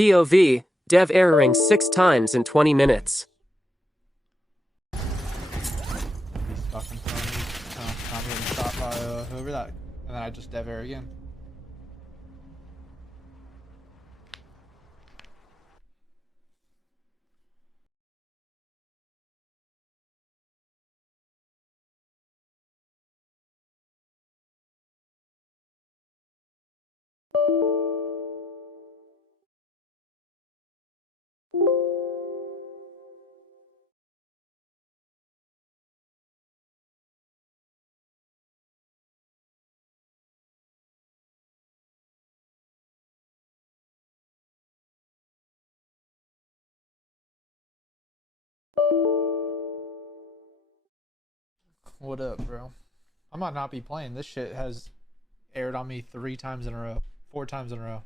POV, dev erroring 6 times in 20 minutes. He's stuck in front of me. I'm getting shot by whoever that. And then I just dev air again. What up, bro? I might not be playing. This shit has aired on me 3 times in a row. 4 times in a row.